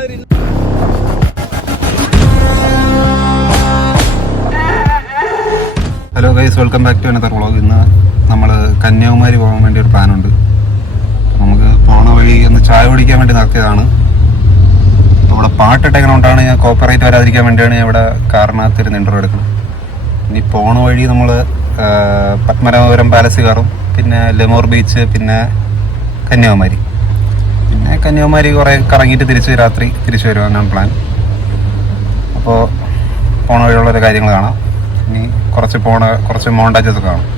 Hello guys, welcome back to another vlog. ഇന്ന് നമ്മൾ കന്യാകുമാരി പോകാൻ വേണ്ടി ഒരു പ്ലാനുണ്ട്. നമുക്ക് പോണ വഴി ഒന്ന് ചായ കുടിക്കാൻ വേണ്ടി നടത്തിയതാണ്. ഇവിടെ പാട്ടിട്ടേക്കണോണ്ടാണ് ഞാൻ കോപ്പറേറ്റ് വരാതിരിക്കാൻ വേണ്ടിയാണ് ഞാൻ ഇവിടെ കാറിനകത്തിരുന്ന് ഇൻ്റർവ്യൂ എടുക്കുന്നത്. ഇനി പോണ വഴി നമ്മൾ പത്മനാഭപുരം പാലസ് കയറും, പിന്നെ ലെമോർ ബീച്ച്, പിന്നെ കന്യാകുമാരി. പിന്നെ കന്യാകുമാരി കുറേ കറങ്ങിയിട്ട് രാത്രി തിരിച്ചു വരുവാനാണ് പ്ലാൻ. അപ്പോൾ പോണ വഴിയുള്ളൊരു കാര്യങ്ങൾ കാണാം. ഇനി കുറച്ച് മോണ്ടാജസ് ഒക്കെ കാണാം.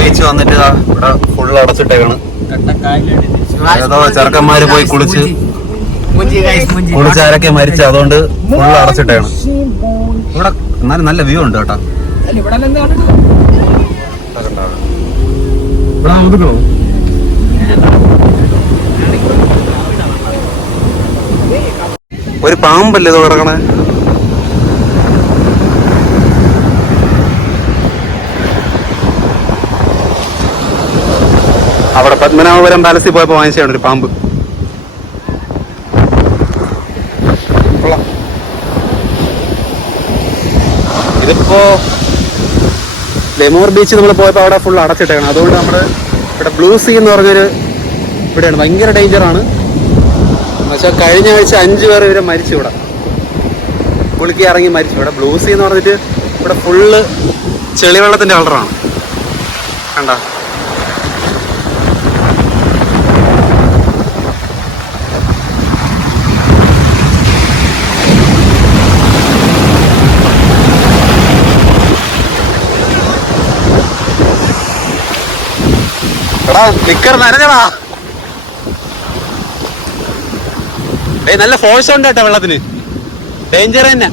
ബീച്ച് വന്നിട്ട് ഇവിടെ ഫുള്ള് അടച്ചിട്ടേക്കാണ്. ഏതോ ചെറുക്കന്മാര് പോയി കുളിച്ചാരൊക്കെ മരിച്ച, അതുകൊണ്ട് ഫുള്ള് അടച്ചിട്ടേക്കാണ്. ഇവിടെ എന്നാലും നല്ല വ്യൂ ഉണ്ട് കേട്ടോ. ഒരു പാമ്പല്ലേ ഇത് കിടക്കണേ. അവിടെ പത്മനാഭപുരം പാലസിൽ പോയപ്പോൾ വാങ്ങിച്ചാണ് ഒരു പാമ്പ്. ഇതിപ്പോ ലെമോർ ബീച്ച് നമ്മൾ പോയപ്പോൾ അവിടെ ഫുൾ അടച്ചിട്ടേക്കണം. അതുകൊണ്ട് നമ്മൾ ഇവിടെ ബ്ലൂ സീ എന്ന് പറഞ്ഞൊരു ഇവിടെയാണ്. ഭയങ്കര ഡേഞ്ചറാണ്. എന്നുവെച്ചാൽ കഴിഞ്ഞ ആഴ്ച 5 പേർ ഇവരെ മരിച്ചു. ഇവിടെ കുളിക്കി ഇറങ്ങി മരിച്ചു. ഇവിടെ ബ്ലൂ സീ എന്ന് പറഞ്ഞിട്ട് ഇവിടെ ഫുള്ള് ചെളിവെള്ളത്തിന്റെ കളറാണ്. കണ്ട നിക്കർ നനഞ്ഞടാ. നല്ല ഫോഴ്സ് ഉണ്ട് കേട്ടോ വെള്ളത്തിന്. ഡേഞ്ചർ തന്നെ.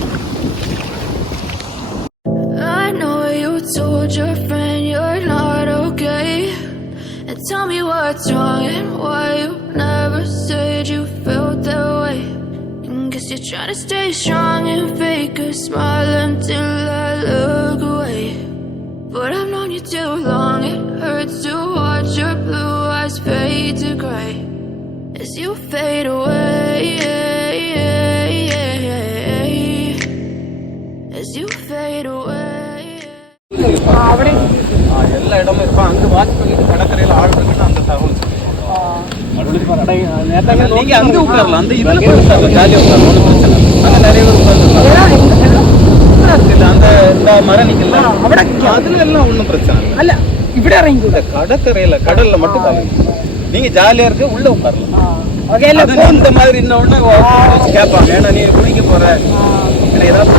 Tell me what's wrong and why you never said you felt that way. Guess you're trying to stay strong and fake a smile until I look away. But I've known you too long, it hurts to watch your blue eyes fade to grey as you fade away, as you fade away. எல்லா இடமும் இருப்பா. அங்கே watch பண்ணிட்டு கடற்கரையில் ஆள் இருக்குன்னு அந்த தகவல் நீங்க அங்கே உட்காரலாம். அந்த இதில் உட்காரலாம், ஜாலியாக உட்காரலாம், ஒன்றும் பிரச்சனை. அங்கே நிறைய பேர் உட்காந்துருக்காங்க. அந்த இந்த மரம் நிக்கல அதுல எல்லாம் ஒன்றும் பிரச்சனை இல்லை. இப்படி இறங்கி கடற்கரையில் கடல்ல மட்டும் தான் நீங்க ஜாலியா இருக்கு, உள்ள உட்காரலாம். இந்த மாதிரி இன்னொன்னு கேட்பாங்க, ஏன்னா நீ குளிக்க போற ஏதாவது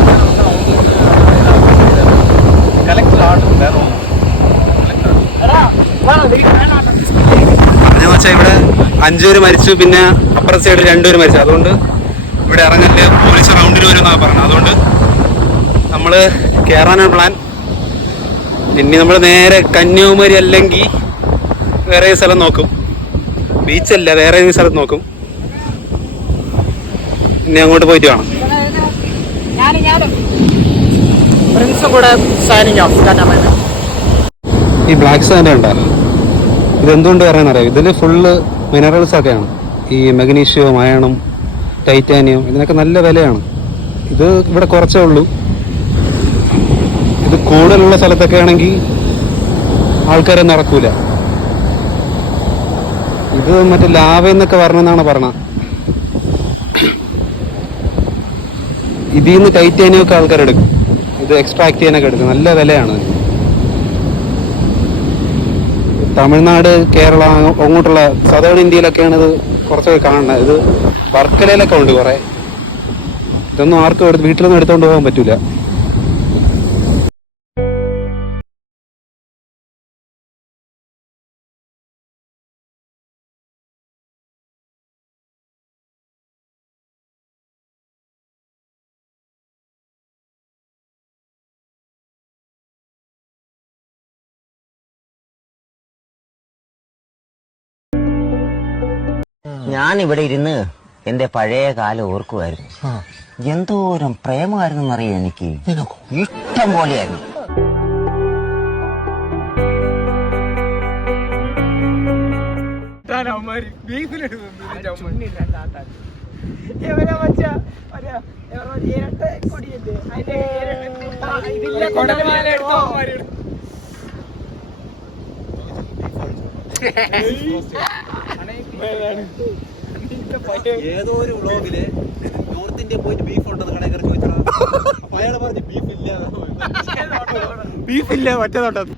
கலெக்டர் ஆர்டர் வேற ഇവിടെ 5 പേര് മരിച്ചു, പിന്നെ അപ്പുറത്തെ സൈഡിൽ 2 പേര് മരിച്ചു. അതുകൊണ്ട് ഇവിടെ ഇറങ്ങല് പോലീസ് റൗണ്ടിന് വരുമെന്നാണ് പറഞ്ഞത്. അതുകൊണ്ട് നമ്മൾ കയറാനാണ് പ്ലാൻ. ഇനി നമ്മൾ നേരെ കന്യാകുമാരി അല്ലെങ്കിൽ വേറെ സ്ഥലം നോക്കും. ബീച്ചല്ല, വേറെ ഏതെങ്കിലും സ്ഥലത്ത് നോക്കും. ഇനി അങ്ങോട്ട് പോയിട്ട് കാണാം. ഈ ബ്ലാക്ക് സാൻഡ് ഉണ്ടോ? ഇതെന്തുകൊണ്ട് പറയാനറിയാം, ഇതിൽ ഫുള്ള് മിനറൽസ് ഒക്കെയാണ്. ഈ മഗ്നീഷ്യം, അയണും ടൈറ്റാനിയം ഇതിനൊക്കെ നല്ല വിലയാണ്. ഇത് ഇവിടെ കുറച്ചേ ഉള്ളൂ. ഇത് കൂടുതലുള്ള സ്ഥലത്തൊക്കെ ആണെങ്കിൽ ആൾക്കാരെ നടക്കൂല. ഇത് മറ്റേ ലാവ എന്നൊക്കെ വരണമെന്നാണ് പറഞ്ഞത്. ഇതിൽ നിന്ന് ടൈറ്റാനിയം ഒക്കെ ആൾക്കാരെടുക്കും. ഇത് എക്സ്ട്രാക്ട് ചെയ്യാനൊക്കെ എടുക്കും. നല്ല വിലയാണ്. തമിഴ്നാട്, കേരള അങ്ങോട്ടുള്ള സദേൺ ഇന്ത്യയിലൊക്കെയാണ് ഇത് കുറച്ചൊക്കെ കാണുന്നത്. ഇത് വർക്കലയിലൊക്കെ ഉണ്ട് കുറെ. ഇതൊന്നും ആർക്കും വീട്ടിലൊന്നും എടുത്തുകൊണ്ട് പോകാൻ പറ്റൂല. ഞാൻ ഇവിടെ ഇരുന്ന് എന്റെ പഴയ കാലം ഓർക്കുമായിരുന്നു. എന്തോരം പ്രേമമായിരുന്നു എന്നറിയാം എനിക്ക്. ഇഷ്ടം പോലെയായിരുന്നു. ഏതോ ഒരു വ്ളോഗില് നോർത്ത് ഇന്ത്യ പോയിട്ട് ബീഫ് ഉണ്ടെന്ന് കടയിൽ കയറി ചോദിച്ചാൽ അപ്പൊ അയാൾ പറഞ്ഞു ബീഫില്ല മറ്റേതോട്ടം.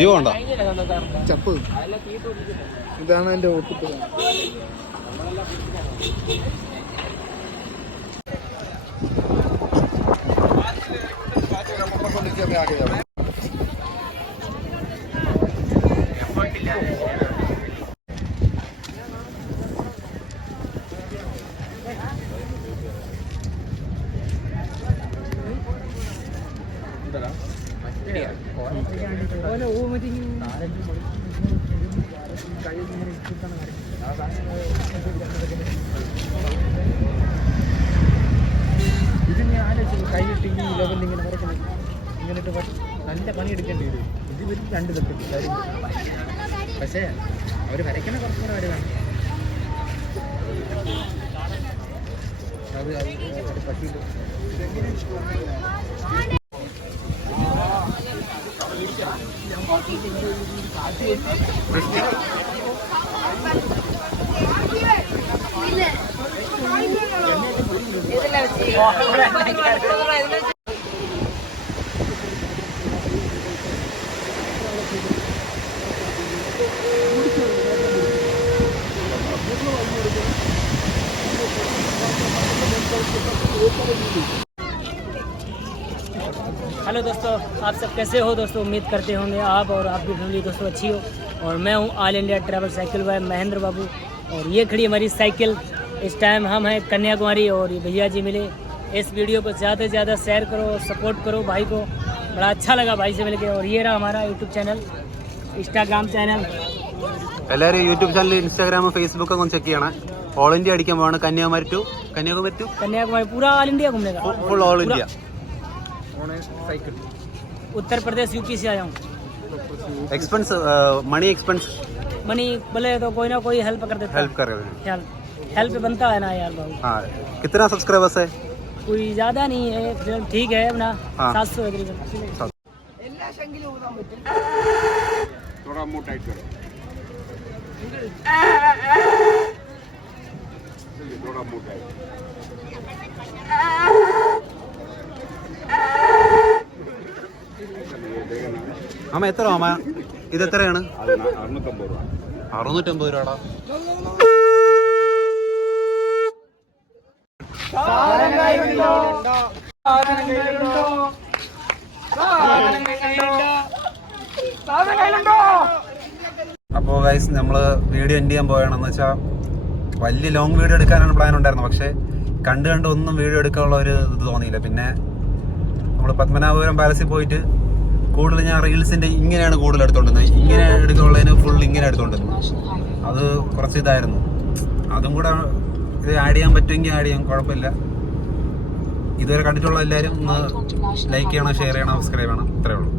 ജീവ ഉണ്ടോ? ചപ്പ് ഇതാണ് എന്റെ ഒപ്പിട്ട്. ഇതിന് ആലോചിച്ചു കൈയിട്ട് ഈ ലെവലിൽ ഇങ്ങനെ വരക്കണം. ഇങ്ങനെട്ട് നല്ല പണിയെടുക്കേണ്ടി വരും. ഇത് വരും 2 തട്ടിട്ട് കാര്യം. പക്ഷേ അവർ വരയ്ക്കണ കുറച്ചും കൂടെ വരെ വേണം. അത് പറ്റിയിട്ട് हेलो दोस्तों, आप सब कैसे हो दोस्तों? उम्मीद करते होंगे आप और आपकी फैमिली दोस्तों अच्छी हो। और मैं हूं all India travel cycle by Mahendra Babu. और ये खड़ी हमारी साइकिल। इस टाइम हम हैं कन्याकुमारी और ये भैया जी मिले। इस वीडियो को ज़्यादा से ज़्यादा शेयर करो, सपोर्ट करो भाई को। बड़ा अच्छा लगा भाई से मिलकर। और ये रहा हमारा यूट्यूब चैनल, इंस्टाग्राम चैनल। എല്ലാവരും യൂട്യൂബ് ചാനൽ, ഇൻസ്റ്റാഗ്രാം, ഫേസ്ബുക്ക് ഒക്കെ ഒന്ന് ചെക്ക് ചെയ്യണം. ഓൾ ഇന്ത്യ അടിക്കാൻ പോവാണ്. കന്യാകുമാരി ടു कन्याकुमारी पूरा ऑल इंडिया घूमने का। Full all India. Cycle Uttar Pradesh UP से आया हूँ। एक्सपेंस मनी एक्सपेंस मनी बोले तो कोई ना कोई हेल्प कर देता है। हेल्प कर रहे हैं. ख्याल हेल्प बनता है ना यार बहुत। हाँ, कितना सब्सक्राइबर्स है? कोई ज़्यादा नहीं है, ठीक है अपना हाँ। 700 है करीबन। थोड़ा मुंह टाइट करो, थोड़ा मुंह टाइट। അമ്മ എത്ര അമ്മ ഇത് എത്രയാണ്? 650 രൂപടാ. അപ്പോൾ ഗൈസ് നമ്മള് വീഡിയോ എൻഡ് ചെയ്യാൻ പോവുകയാണെന്ന് വെച്ചാൽ വലിയ ലോങ് വീഡിയോ എടുക്കാനാണ് പ്ലാൻ ഉണ്ടായിരുന്നത്. പക്ഷെ കണ്ട് ഒന്നും വീഡിയോ എടുക്കാനുള്ള ഒരു ഇത് തോന്നിയില്ല. പിന്നെ നമ്മൾ പത്മനാഭപുരം പാലസിൽ പോയിട്ട് കൂടുതൽ ഞാൻ റീൽസിന്റെ ഇങ്ങനെയാണ് കൂടുതൽ എടുത്തോണ്ടിരുന്നത്. ഇങ്ങനെ എടുക്കാനുള്ളതിന് ഫുൾ ഇങ്ങനെ എടുത്തോണ്ടിരുന്നു. അത് കുറച്ച് ഇതായിരുന്നു. അതും കൂടെ ഇത് ആഡ് ചെയ്യാൻ പറ്റുമെങ്കിൽ ആഡ് ചെയ്യാം, കുഴപ്പമില്ല. ഇതുവരെ കണ്ടിട്ടുള്ള എല്ലാവരും ഒന്ന് ലൈക്ക് ചെയ്യണം, ഷെയർ ചെയ്യണം, സബ്സ്ക്രൈബ് ചെയ്യണം. ഇത്രയേ ഉള്ളൂ.